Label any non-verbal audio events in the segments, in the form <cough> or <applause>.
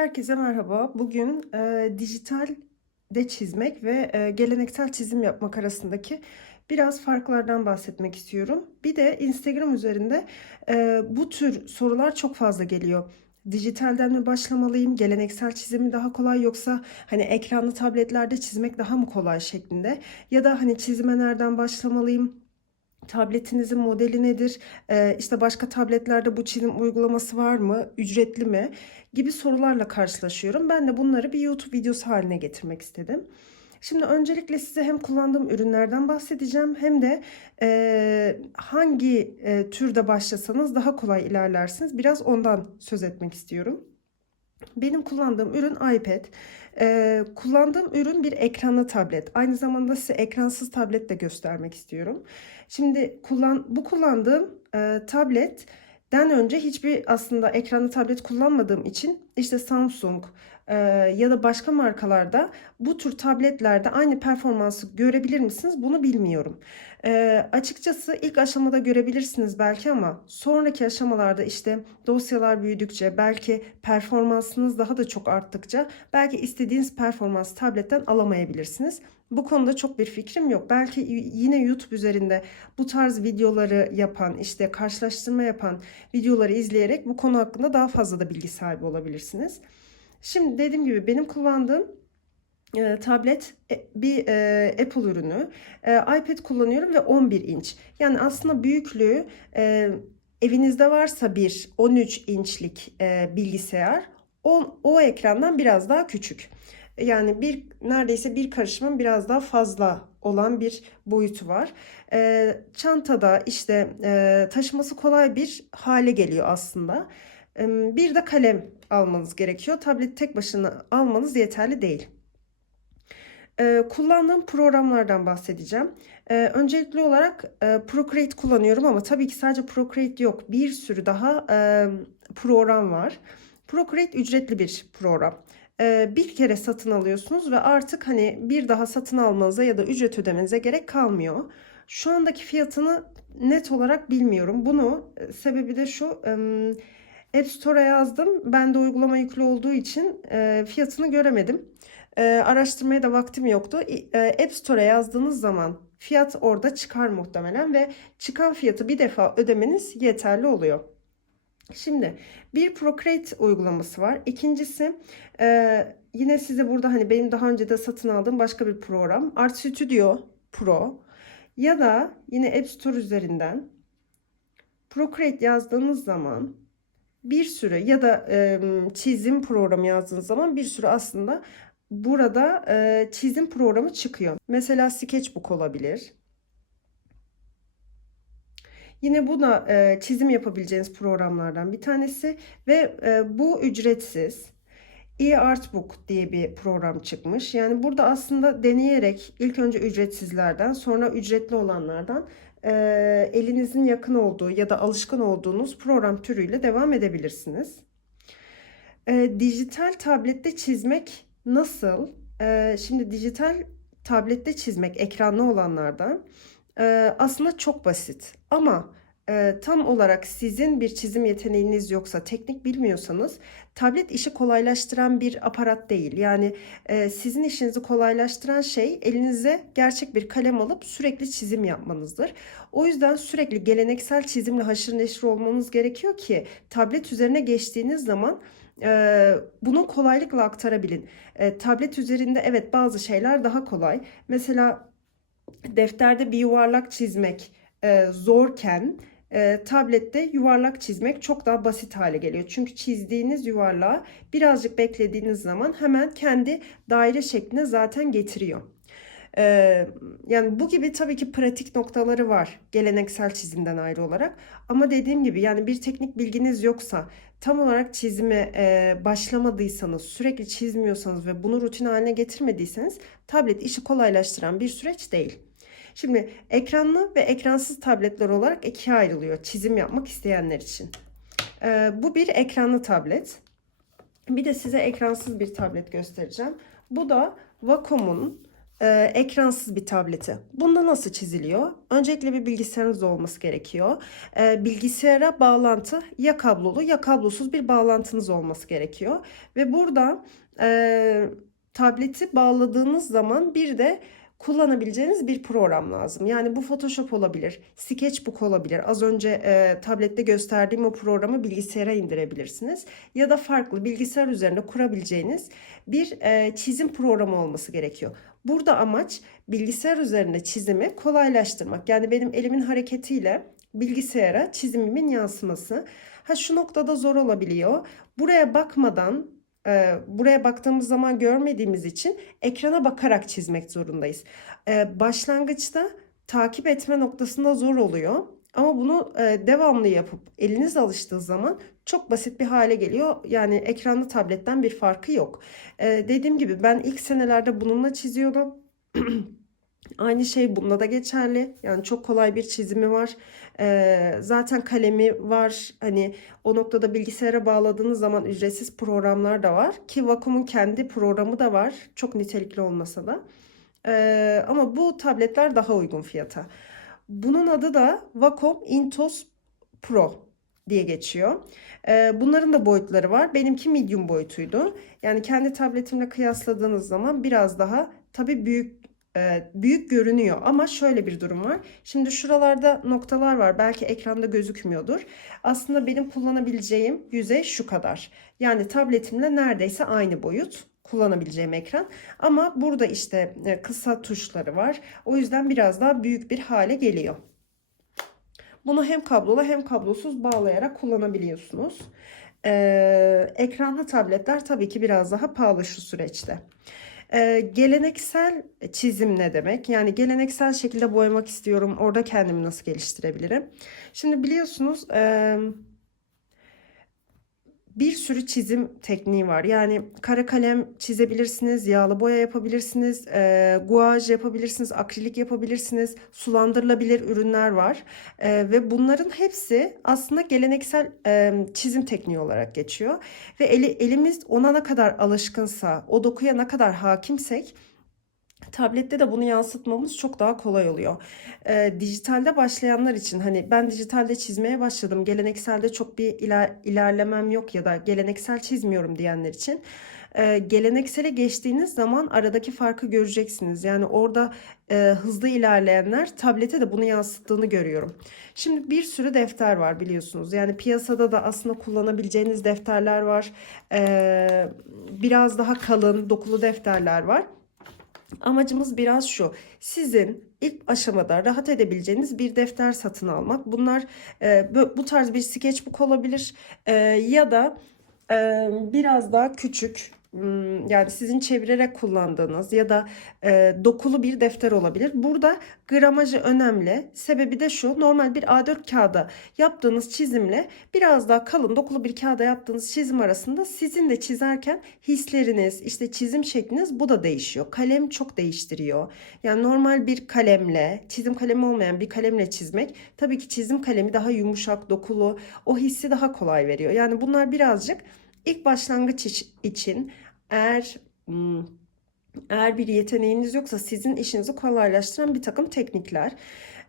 Herkese merhaba. Bugün e, dijital de çizmek ve e, geleneksel çizim yapmak arasındaki biraz farklardan bahsetmek istiyorum. Bir de Instagram üzerinde e, bu tür sorular çok fazla geliyor. Dijitalden mi başlamalıyım? Geleneksel çizim mi daha kolay yoksa hani ekranlı tabletlerde çizmek daha mı kolay şeklinde? Ya da hani çizime nereden başlamalıyım? Tabletinizin modeli nedir? Ee, işte başka tabletlerde bu çizim uygulaması var mı? Ücretli mi? Gibi sorularla karşılaşıyorum. Ben de bunları bir YouTube videosu haline getirmek istedim. Şimdi öncelikle size hem kullandığım ürünlerden bahsedeceğim hem de e, hangi e, türde başlasanız daha kolay ilerlersiniz. Biraz ondan söz etmek istiyorum. Benim kullandığım ürün iPad. Ee, kullandığım ürün bir ekranlı tablet. Aynı zamanda size ekransız tablet de göstermek istiyorum. Şimdi kullan bu kullandığım e, tabletten önce hiçbir aslında ekranlı tablet kullanmadığım için işte Samsung e, ya da başka markalarda bu tür tabletlerde aynı performansı görebilir misiniz? Bunu bilmiyorum. E, açıkçası ilk aşamada görebilirsiniz belki ama sonraki aşamalarda işte dosyalar büyüdükçe belki performansınız daha da çok arttıkça belki istediğiniz performans tabletten alamayabilirsiniz. Bu konuda çok bir fikrim yok. Belki yine YouTube üzerinde bu tarz videoları yapan, işte karşılaştırma yapan videoları izleyerek bu konu hakkında daha fazla da bilgi sahibi olabilirsiniz. Şimdi dediğim gibi benim kullandığım e, tablet e, bir e, Apple ürünü. İPad kullanıyorum ve 11 inç. Yani aslında büyüklüğü evinizde varsa bir 13 inçlik bilgisayar o, o ekrandan biraz daha küçük. Yani bir neredeyse bir karışımın biraz daha fazla olan bir boyutu var. E, çantada işte e, taşıması kolay bir hale geliyor aslında. E, bir de kalem almanız gerekiyor. Tablet tek başına almanız yeterli değil. E, kullandığım programlardan bahsedeceğim. E, öncelikli olarak e, Procreate kullanıyorum ama tabii ki sadece Procreate yok. Bir sürü daha e, program var. Procreate ücretli bir program. E, bir kere satın alıyorsunuz ve artık hani bir daha satın almanıza ya da ücret ödemenize gerek kalmıyor. Şu andaki fiyatını net olarak bilmiyorum. Bunu e, sebebi de şu. E, App Store'a yazdım. Ben de uygulama yüklü olduğu için e, fiyatını göremedim. E, araştırmaya da vaktim yoktu. E, App Store'a yazdığınız zaman fiyat orada çıkar muhtemelen ve çıkan fiyatı bir defa ödemeniz yeterli oluyor. Şimdi bir Procreate uygulaması var. İkincisi e, yine size burada hani benim daha önce de satın aldığım başka bir program. Art Studio Pro ya da yine App Store üzerinden Procreate yazdığınız zaman bir sürü ya da e, çizim programı yazdığınız zaman bir sürü aslında burada e, çizim programı çıkıyor. Mesela Sketchbook olabilir. Yine bu da e, çizim yapabileceğiniz programlardan bir tanesi ve e, bu ücretsiz. e-Artbook diye bir program çıkmış. Yani burada aslında deneyerek ilk önce ücretsizlerden sonra ücretli olanlardan e, elinizin yakın olduğu ya da alışkın olduğunuz program türüyle devam edebilirsiniz. E, dijital tablette çizmek nasıl? E, şimdi dijital tablette çizmek ekranlı olanlardan e, aslında çok basit ama e, tam olarak sizin bir çizim yeteneğiniz yoksa, teknik bilmiyorsanız tablet işi kolaylaştıran bir aparat değil. Yani e, sizin işinizi kolaylaştıran şey elinize gerçek bir kalem alıp sürekli çizim yapmanızdır. O yüzden sürekli geleneksel çizimle haşır neşir olmanız gerekiyor ki tablet üzerine geçtiğiniz zaman e, bunu kolaylıkla aktarabilin. E, tablet üzerinde evet bazı şeyler daha kolay. Mesela defterde bir yuvarlak çizmek e, zorken e, tablette yuvarlak çizmek çok daha basit hale geliyor. Çünkü çizdiğiniz yuvarlağı birazcık beklediğiniz zaman hemen kendi daire şekline zaten getiriyor. Ee, yani bu gibi tabii ki pratik noktaları var geleneksel çizimden ayrı olarak. Ama dediğim gibi yani bir teknik bilginiz yoksa tam olarak çizime e, başlamadıysanız sürekli çizmiyorsanız ve bunu rutin haline getirmediyseniz tablet işi kolaylaştıran bir süreç değil. Şimdi ekranlı ve ekransız tabletler olarak ikiye ayrılıyor çizim yapmak isteyenler için. Ee, bu bir ekranlı tablet. Bir de size ekransız bir tablet göstereceğim. Bu da Wacom'un e, ekransız bir tableti. Bunda nasıl çiziliyor? Öncelikle bir bilgisayarınız olması gerekiyor. E, bilgisayara bağlantı ya kablolu ya kablosuz bir bağlantınız olması gerekiyor. Ve burada e, tableti bağladığınız zaman bir de kullanabileceğiniz bir program lazım. Yani bu Photoshop olabilir, Sketchbook olabilir. Az önce e, tablette gösterdiğim o programı bilgisayara indirebilirsiniz. Ya da farklı bilgisayar üzerinde kurabileceğiniz bir e, çizim programı olması gerekiyor. Burada amaç bilgisayar üzerinde çizimi kolaylaştırmak. Yani benim elimin hareketiyle bilgisayara çizimimin yansıması. Ha şu noktada zor olabiliyor. Buraya bakmadan e, buraya baktığımız zaman görmediğimiz için ekrana bakarak çizmek zorundayız. E, başlangıçta takip etme noktasında zor oluyor. Ama bunu e, devamlı yapıp eliniz alıştığı zaman çok basit bir hale geliyor. Yani ekranlı tabletten bir farkı yok. Dediğim gibi ben ilk senelerde bununla çiziyordum. <clears throat> Aynı şey bunda da geçerli. Yani çok kolay bir çizimi var. Ee, zaten kalemi var. Hani o noktada bilgisayara bağladığınız zaman ücretsiz programlar da var. Ki Wacom'un kendi programı da var. Çok nitelikli olmasa da. Ee, ama bu tabletler daha uygun fiyata. Bunun adı da Wacom Intos Pro diye geçiyor. Ee, bunların da boyutları var. Benimki medium boyutuydu. Yani kendi tabletimle kıyasladığınız zaman biraz daha tabii büyük büyük görünüyor ama şöyle bir durum var. Şimdi şuralarda noktalar var. Belki ekranda gözükmüyordur. Aslında benim kullanabileceğim yüzey şu kadar. Yani tabletimle neredeyse aynı boyut kullanabileceğim ekran. Ama burada işte e, kısa tuşları var. O yüzden biraz daha büyük bir hale geliyor. Bunu hem kablolu hem kablosuz bağlayarak kullanabiliyorsunuz. Ee, ekranlı tabletler tabii ki biraz daha pahalı şu süreçte. Ee, geleneksel çizim ne demek? Yani geleneksel şekilde boyamak istiyorum. Orada kendimi nasıl geliştirebilirim? Şimdi biliyorsunuz e, bir sürü çizim tekniği var. Yani kara kalem çizebilirsiniz, yağlı boya yapabilirsiniz, e, guaj yapabilirsiniz, akrilik yapabilirsiniz, sulandırılabilir ürünler var. E, ve bunların hepsi aslında geleneksel e, çizim tekniği olarak geçiyor. Ve eli, elimiz ona ne kadar alışkınsa, o dokuya ne kadar hakimsek Tablette de bunu yansıtmamız çok daha kolay oluyor. Ee, dijitalde başlayanlar için hani ben dijitalde çizmeye başladım. Gelenekselde çok bir iler, ilerlemem yok ya da geleneksel çizmiyorum diyenler için. E, geleneksele geçtiğiniz zaman aradaki farkı göreceksiniz. Yani orada e, hızlı ilerleyenler tablete de bunu yansıttığını görüyorum. Şimdi bir sürü defter var biliyorsunuz. Yani piyasada da aslında kullanabileceğiniz defterler var. E, biraz daha kalın dokulu defterler var. Amacımız biraz şu. Sizin ilk aşamada rahat edebileceğiniz bir defter satın almak. Bunlar e, bu tarz bir sketchbook olabilir e, ya da e, biraz daha küçük yani sizin çevirerek kullandığınız ya da e, dokulu bir defter olabilir. Burada gramajı önemli. Sebebi de şu normal bir A4 kağıda yaptığınız çizimle biraz daha kalın dokulu bir kağıda yaptığınız çizim arasında sizin de çizerken hisleriniz işte çizim şekliniz bu da değişiyor. Kalem çok değiştiriyor. Yani normal bir kalemle çizim kalemi olmayan bir kalemle çizmek tabii ki çizim kalemi daha yumuşak dokulu o hissi daha kolay veriyor. Yani bunlar birazcık İlk başlangıç için eğer hmm, eğer bir yeteneğiniz yoksa sizin işinizi kolaylaştıran bir takım teknikler.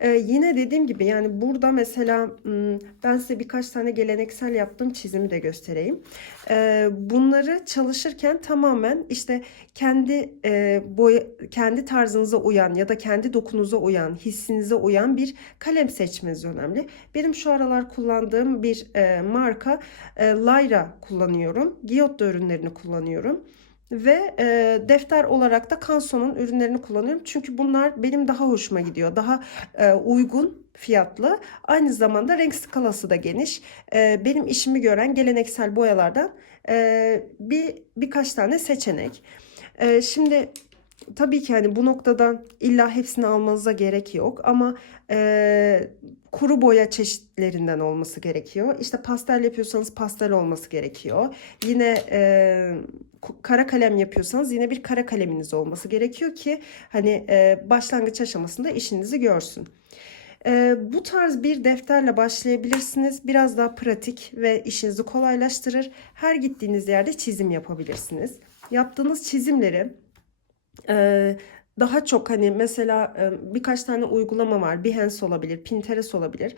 Ee, yine dediğim gibi yani burada mesela ben size birkaç tane geleneksel yaptığım çizimi de göstereyim. Ee, bunları çalışırken tamamen işte kendi e, boy kendi tarzınıza uyan ya da kendi dokunuza uyan, hissinize uyan bir kalem seçmeniz önemli. Benim şu aralar kullandığım bir e, marka e, Lyra kullanıyorum. Giyotto ürünlerini kullanıyorum ve e, defter olarak da Canso'nun ürünlerini kullanıyorum. Çünkü bunlar benim daha hoşuma gidiyor. Daha e, uygun fiyatlı. Aynı zamanda renk skalası da geniş. E, benim işimi gören geleneksel boyalardan e, bir birkaç tane seçenek. E, şimdi tabii ki hani bu noktadan illa hepsini almanıza gerek yok ama e, kuru boya çeşitlerinden olması gerekiyor. İşte pastel yapıyorsanız pastel olması gerekiyor. Yine e, kara kalem yapıyorsanız yine bir kara kaleminiz olması gerekiyor ki hani e, başlangıç aşamasında işinizi görsün. E, bu tarz bir defterle başlayabilirsiniz. Biraz daha pratik ve işinizi kolaylaştırır. Her gittiğiniz yerde çizim yapabilirsiniz. Yaptığınız çizimleri e, daha çok hani mesela e, birkaç tane uygulama var. Behance olabilir, Pinterest olabilir.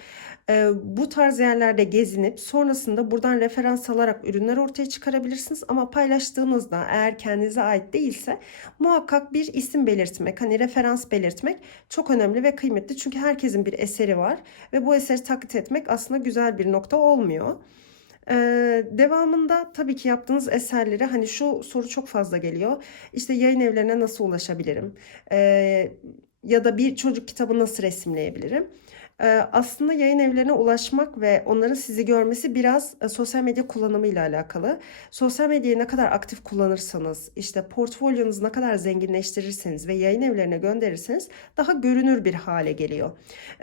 E, bu tarz yerlerde gezinip sonrasında buradan referans alarak ürünler ortaya çıkarabilirsiniz. Ama paylaştığınızda eğer kendinize ait değilse muhakkak bir isim belirtmek, hani referans belirtmek çok önemli ve kıymetli. Çünkü herkesin bir eseri var ve bu eseri taklit etmek aslında güzel bir nokta olmuyor. Ee, devamında tabii ki yaptığınız eserleri hani şu soru çok fazla geliyor. İşte yayın evlerine nasıl ulaşabilirim? Ee, ya da bir çocuk kitabı nasıl resimleyebilirim? Ee, aslında yayın evlerine ulaşmak ve onların sizi görmesi biraz e, sosyal medya kullanımıyla alakalı. Sosyal medyayı ne kadar aktif kullanırsanız, işte portfolyonuzu ne kadar zenginleştirirseniz ve yayın evlerine gönderirseniz daha görünür bir hale geliyor.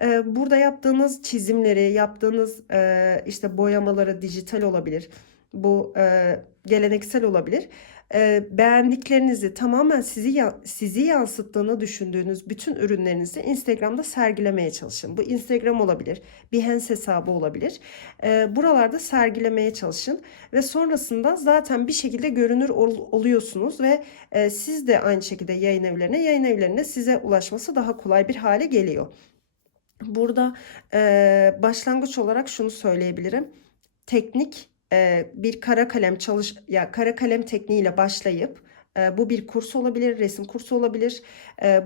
Ee, burada yaptığınız çizimleri, yaptığınız e, işte boyamaları dijital olabilir. Bu e, geleneksel olabilir. E, beğendiklerinizi tamamen sizi sizi yansıttığını düşündüğünüz bütün ürünlerinizi Instagram'da sergilemeye çalışın. Bu Instagram olabilir, Behance hesabı olabilir. E, buralarda sergilemeye çalışın ve sonrasında zaten bir şekilde görünür ol- oluyorsunuz ve e, siz de aynı şekilde yayın evlerine, yayın evlerine size ulaşması daha kolay bir hale geliyor. Burada e, başlangıç olarak şunu söyleyebilirim. Teknik bir kara kalem çalış ya kara kalem tekniğiyle başlayıp bu bir kurs olabilir, resim kursu olabilir.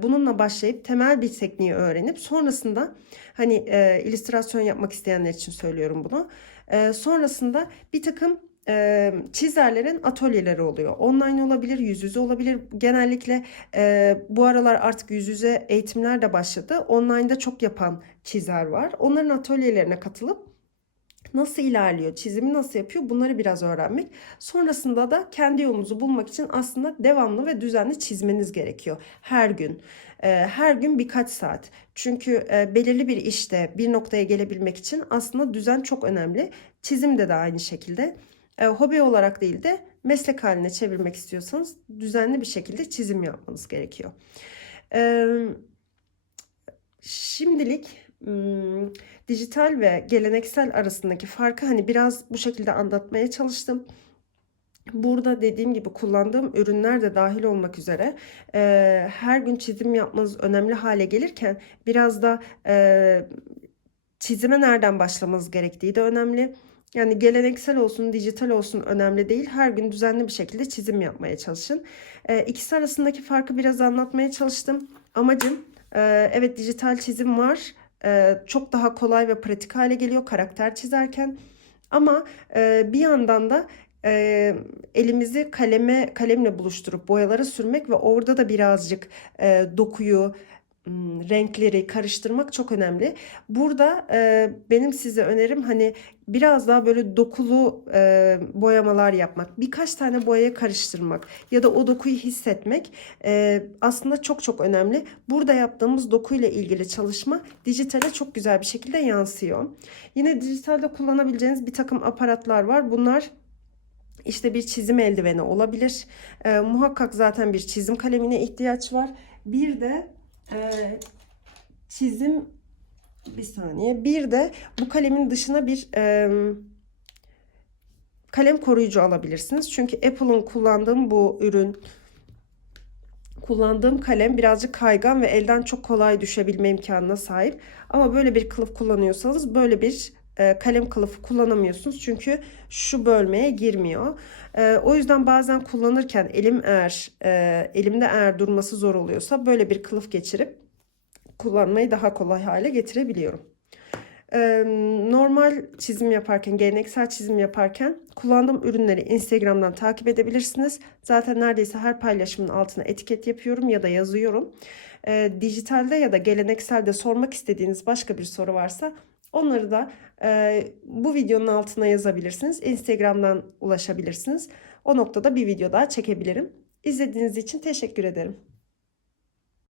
Bununla başlayıp temel bir tekniği öğrenip sonrasında hani e, illüstrasyon yapmak isteyenler için söylüyorum bunu. E, sonrasında bir takım e, çizerlerin atölyeleri oluyor. Online olabilir, yüz yüze olabilir. Genellikle e, bu aralar artık yüz yüze eğitimler de başladı. Online'da çok yapan çizer var. Onların atölyelerine katılıp nasıl ilerliyor, çizimi nasıl yapıyor bunları biraz öğrenmek. Sonrasında da kendi yolunuzu bulmak için aslında devamlı ve düzenli çizmeniz gerekiyor. Her gün, e, her gün birkaç saat. Çünkü e, belirli bir işte bir noktaya gelebilmek için aslında düzen çok önemli. Çizim de aynı şekilde. E, hobi olarak değil de meslek haline çevirmek istiyorsanız düzenli bir şekilde çizim yapmanız gerekiyor. Şimdilik hmm, dijital ve geleneksel arasındaki farkı hani biraz bu şekilde anlatmaya çalıştım. Burada dediğim gibi kullandığım ürünler de dahil olmak üzere e, her gün çizim yapmanız önemli hale gelirken biraz da e, çizime nereden başlamanız gerektiği de önemli. Yani geleneksel olsun, dijital olsun önemli değil. Her gün düzenli bir şekilde çizim yapmaya çalışın. E, ikisi arasındaki farkı biraz anlatmaya çalıştım. Amacım e, evet dijital çizim var. Çok daha kolay ve pratik hale geliyor karakter çizerken. Ama bir yandan da elimizi kaleme kalemle buluşturup boyalara sürmek ve orada da birazcık dokuyu, renkleri karıştırmak çok önemli. Burada e, benim size önerim hani biraz daha böyle dokulu e, boyamalar yapmak, birkaç tane boyaya karıştırmak ya da o dokuyu hissetmek e, aslında çok çok önemli. Burada yaptığımız dokuyla ilgili çalışma dijitale çok güzel bir şekilde yansıyor. Yine dijitalde kullanabileceğiniz bir takım aparatlar var. Bunlar işte bir çizim eldiveni olabilir. E, muhakkak zaten bir çizim kalemine ihtiyaç var. Bir de e, çizim bir saniye. Bir de bu kalemin dışına bir e, kalem koruyucu alabilirsiniz. Çünkü Apple'ın kullandığım bu ürün kullandığım kalem birazcık kaygan ve elden çok kolay düşebilme imkanına sahip. Ama böyle bir kılıf kullanıyorsanız böyle bir kalem kılıfı kullanamıyorsunuz. Çünkü şu bölmeye girmiyor. E, o yüzden bazen kullanırken elim eğer e, elimde eğer durması zor oluyorsa böyle bir kılıf geçirip kullanmayı daha kolay hale getirebiliyorum. Normal çizim yaparken, geleneksel çizim yaparken kullandığım ürünleri Instagram'dan takip edebilirsiniz. Zaten neredeyse her paylaşımın altına etiket yapıyorum ya da yazıyorum. Dijitalde ya da gelenekselde sormak istediğiniz başka bir soru varsa onları da e, bu videonun altına yazabilirsiniz. Instagram'dan ulaşabilirsiniz. O noktada bir video daha çekebilirim. İzlediğiniz için teşekkür ederim.